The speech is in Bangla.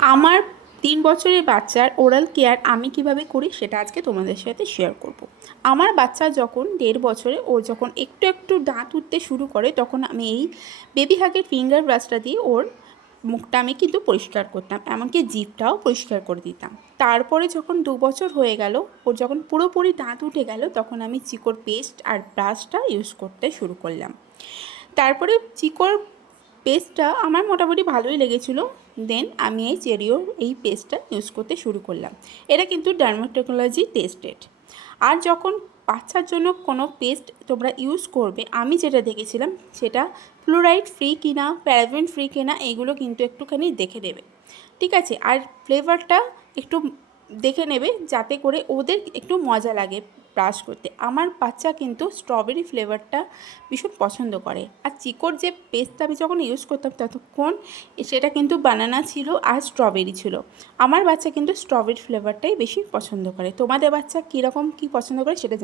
আমার ৩ বছরের বাচ্চার ওরাল কেয়ার আমি কিভাবে করি সেটা আজকে তোমাদের সাথে শেয়ার করব। আমার বাচ্চা যখন ১.৫ বছরে ওর যখন একটু একটু দাঁত উঠতে শুরু করে তখন আমি এই বেবি হাগের ফিঙ্গার ব্রাশটা দিয়ে ওর মুখটা আমি কিন্তু পরিষ্কার করতাম, এমনকি জিভটাও পরিষ্কার করে দিতাম। তারপরে যখন ২ বছর হয়ে গেল, ওর যখন পুরোপুরি দাঁত উঠে গেল, তখন আমি চিকোর পেস্ট আর ব্রাশটা ইউজ করতে শুরু করলাম। তারপরে চিকোর পেস্টটা আমার মোটামুটি ভালোই লেগেছিলো। দেন আমি এই চেরিওর এই পেস্টটা ইউজ করতে শুরু করলাম। এটা কিন্তু ডার্মাটোলজি টেস্টেড। আর যখন বাচ্চার জন্য কোনো পেস্ট তোমরা ইউজ করবে, আমি যেটা দেখেছিলাম সেটা ফ্লোরাইড ফ্রি কিনা, প্যারাবেন ফ্রি কিনা, এগুলো কিন্তু একটুখানি দেখে নেবে, ঠিক আছে? আর ফ্লেভারটা একটু দেখে নেবে যাতে করে ওদের একটু মজা লাগে ব্রাশ করতে। আমার বাচ্চা কিন্তু স্ট্রবেরি ফ্লেভারটা ভীষণ পছন্দ করে। আর চিকোর যে পেস্টটা আমি যখন ইউজ করতাম ততক্ষণ সেটা কিন্তু বানানা ছিল আর স্ট্রবেরি ছিল। আমার বাচ্চা কিন্তু স্ট্রবেরি ফ্লেভারটাই বেশি পছন্দ করে। তোমাদের বাচ্চা কীরকম কী পছন্দ করে সেটা